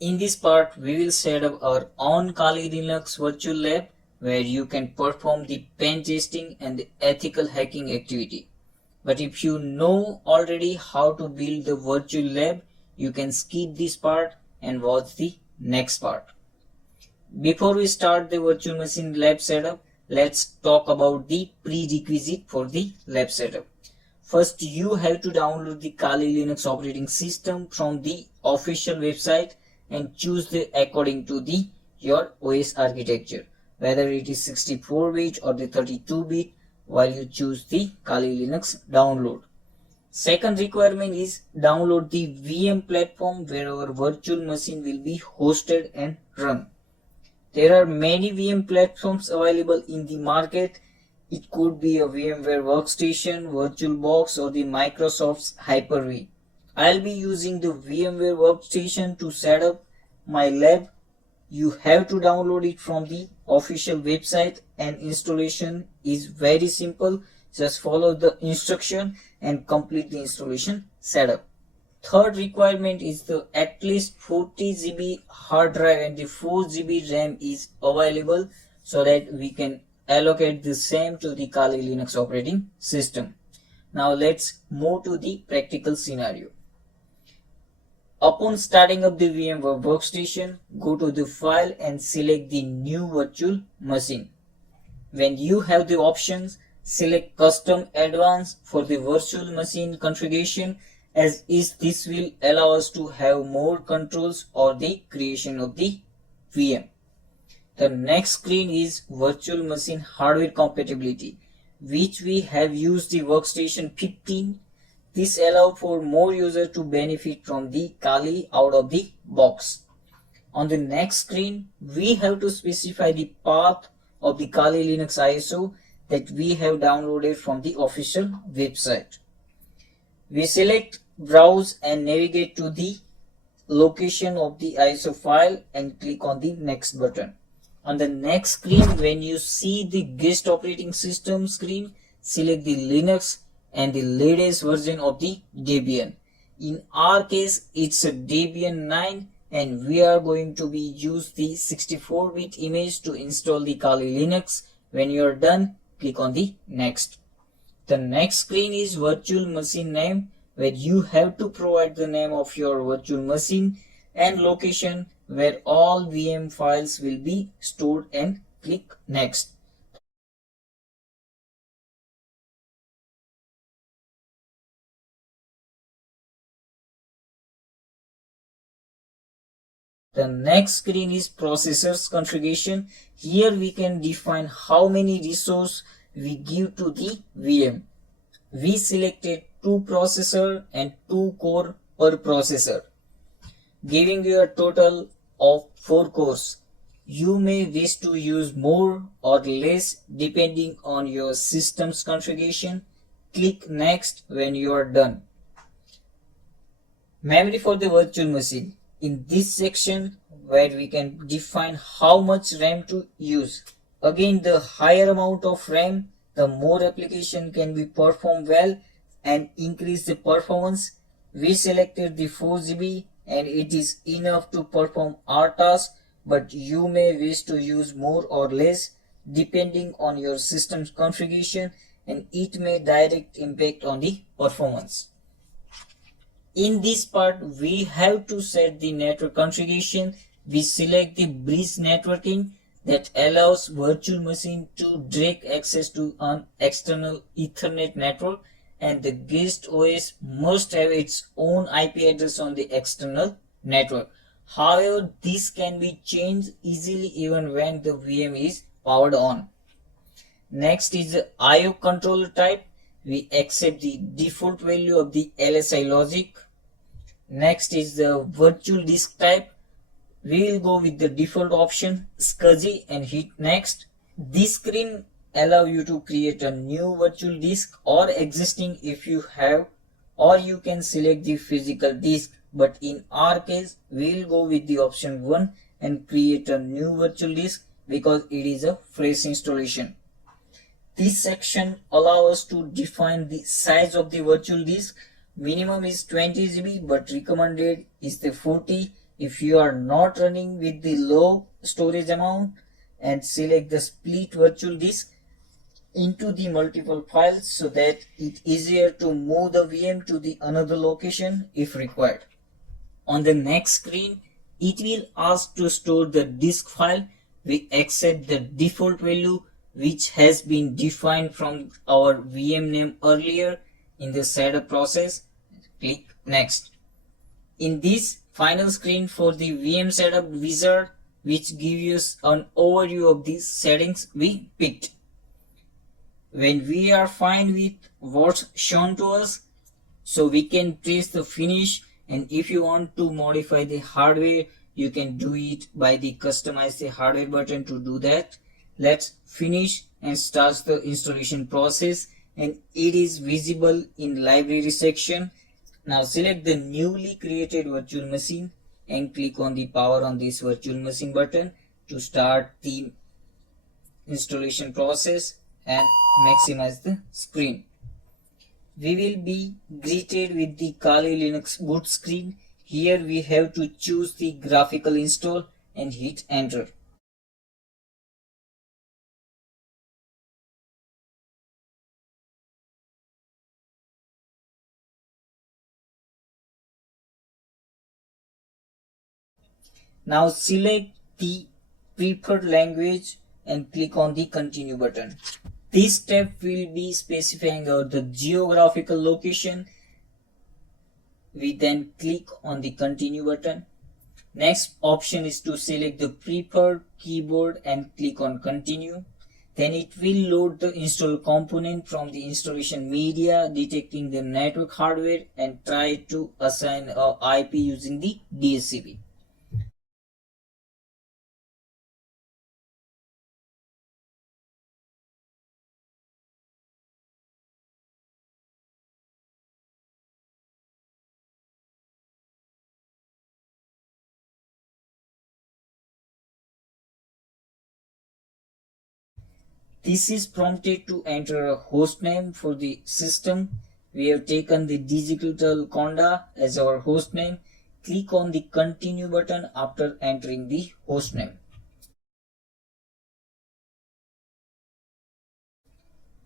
In this part, we will set up our own Kali Linux virtual lab where you can perform the pen testing and the ethical hacking activity. But if you know already how to build the virtual lab, you can skip this part and watch the next part. Before we start the virtual machine lab setup, let's talk about the prerequisite for the lab setup. First, you have to download the Kali Linux operating system from the official website and choose the according to your OS architecture, whether it is 64-bit or the 32-bit, while you choose the Kali Linux download. Second requirement is download the VM platform where our virtual machine will be hosted and run. There are many VM platforms available in the market. It could be a VMware Workstation, VirtualBox, or the Microsoft's Hyper-V. I'll be using the VMware Workstation to set up my lab. You have to download it from the official website and installation is very simple. Just follow the instruction and complete the installation setup. Third requirement is the at least 40 GB hard drive and the 4 GB RAM is available so that we can allocate the same to the Kali Linux operating system. Now let's move to the practical scenario. Upon starting up the VMware Workstation, go to the file and select the new virtual machine. When you have the options, select custom advanced for the virtual machine configuration, as is this will allow us to have more controls or the creation of the VM. The next screen is virtual machine hardware compatibility, which we have used the Workstation 15. This allows for more users to benefit from the Kali out of the box. On the next screen, we have to specify the path of the Kali Linux ISO that we have downloaded from the official website. We select browse and navigate to the location of the ISO file and click on the next button. On the next screen, when you see the guest operating system screen, select the Linux and the latest version of the Debian. In our case, it's a Debian 9 and we are going to be use the 64-bit image to install the Kali Linux. When you are done, click on the next. The next screen is virtual machine name, where you have to provide the name of your virtual machine and location where all VM files will be stored and click next. The next screen is processors configuration. Here we can define how many resources we give to the VM. We selected 2 processor and 2 core per processor, giving you a total of 4 cores. You may wish to use more or less depending on your system's configuration. Click next when you are done. Memory for the virtual machine. In this section where we can define how much RAM to use. Again, the higher amount of RAM, the more application can be performed well and increase the performance. We selected the 4 GB and it is enough to perform our task, but you may wish to use more or less depending on your system's configuration and it may direct impact on the performance. In this part, we have to set the network configuration. We select the bridge networking that allows virtual machine to direct access to an external Ethernet network, and the guest OS must have its own IP address on the external network. However, this can be changed easily even when the VM is powered on. Next is the IO controller type. We accept the default value of the LSI logic. Next is the virtual disk type. We will go with the default option SCSI and hit next. This screen allows you to create a new virtual disk or existing if you have, or you can select the physical disk, but in our case we will go with the option 1 and create a new virtual disk because it is a fresh installation. This section allows us to define the size of the virtual disk. Minimum is 20 GB but recommended is the 40. if you are not running with the low storage amount, and select the split virtual disk into the multiple files so that it's easier to move the VM to the another location if required. On the next screen, it will ask to store the disk file. We accept the default value which has been defined from our VM name earlier in the setup process. Click next. In this final screen for the VM setup wizard, which gives us an overview of these settings we picked. When we are fine with what's shown to us, so we can press the finish, and if you want to modify the hardware, you can do it by the customize the hardware button to do that. Let's finish and start the installation process, and it is visible in library section. Now select the newly created virtual machine and click on the power on this virtual machine button to start the installation process and maximize the screen. We will be greeted with the Kali Linux boot screen. Here we have to choose the graphical install and hit enter. Now select the preferred language and click on the continue button. This step will be specifying the geographical location. We then click on the continue button. Next option is to select the preferred keyboard and click on continue. Then it will load the install component from the installation media, detecting the network hardware, and try to assign a IP using the DHCP. This is prompted to enter a host name for the system. We have taken the Digital Conda as our host name. Click on the continue button after entering the host name.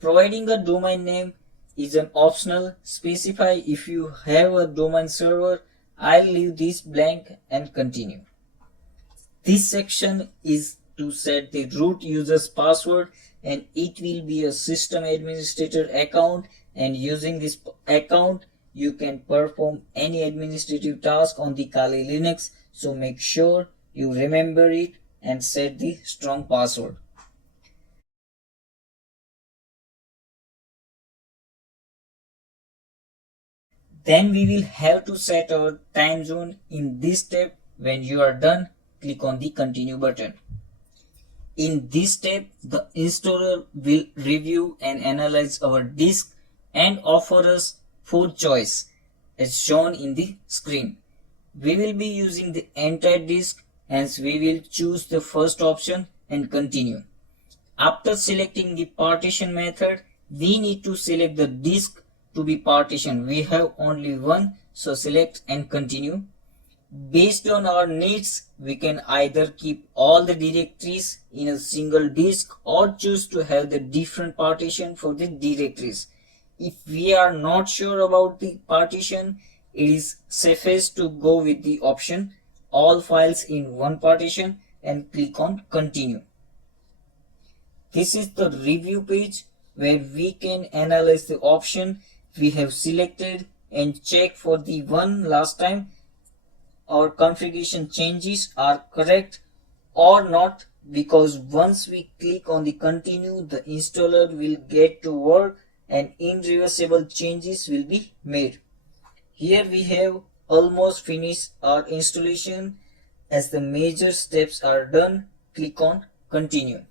Providing a domain name is an optional. Specify if you have a domain server. I'll leave this blank and continue. This section is to set the root user's password, and it will be a system administrator account, and using this account you can perform any administrative task on the Kali Linux, so make sure you remember it and set the strong password. Then we will have to set our time zone in this step. When you are done, click on the continue button. In this step, the installer will review and analyze our disk and offer us 4 choices as shown in the screen. We will be using the entire disk, hence we will choose the first option and continue. After selecting the partition method, we need to select the disk to be partitioned. We have only one, so select and continue. Based on our needs, we can either keep all the directories in a single disk or choose to have the different partition for the directories. If we are not sure about the partition, it is safest to go with the option all files in one partition and click on continue. This is the review page where we can analyze the option we have selected and check for the one last time our configuration changes are correct or not, because once we click on the continue, the installer will get to work and irreversible changes will be made. Here we have almost finished our installation. As the major steps are done, click on continue.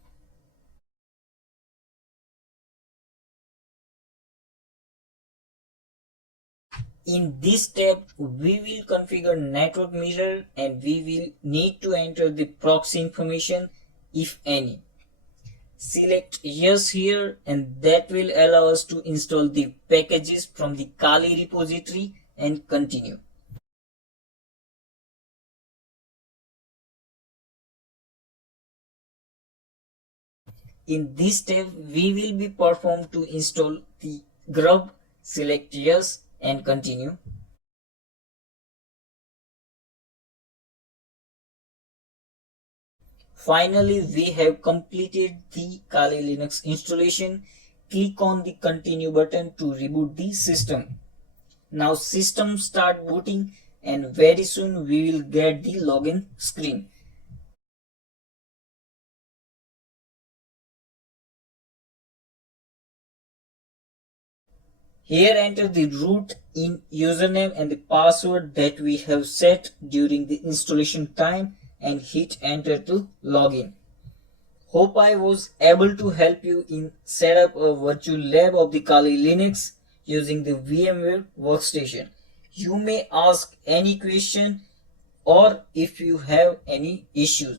In this step, we will configure network mirror and we will need to enter the proxy information if any. Select yes here, and that will allow us to install the packages from the Kali repository and continue. In this step, we will be performed to install the grub, select yes and continue. Finally, we have completed the Kali Linux installation. Click on the continue button to reboot the system. Now system start booting and very soon we will get the login screen. Here enter the root in username and the password that we have set during the installation time and hit enter to login. Hope I was able to help you in set up a virtual lab of the Kali Linux using the VMware workstation. You may ask any question or if you have any issues.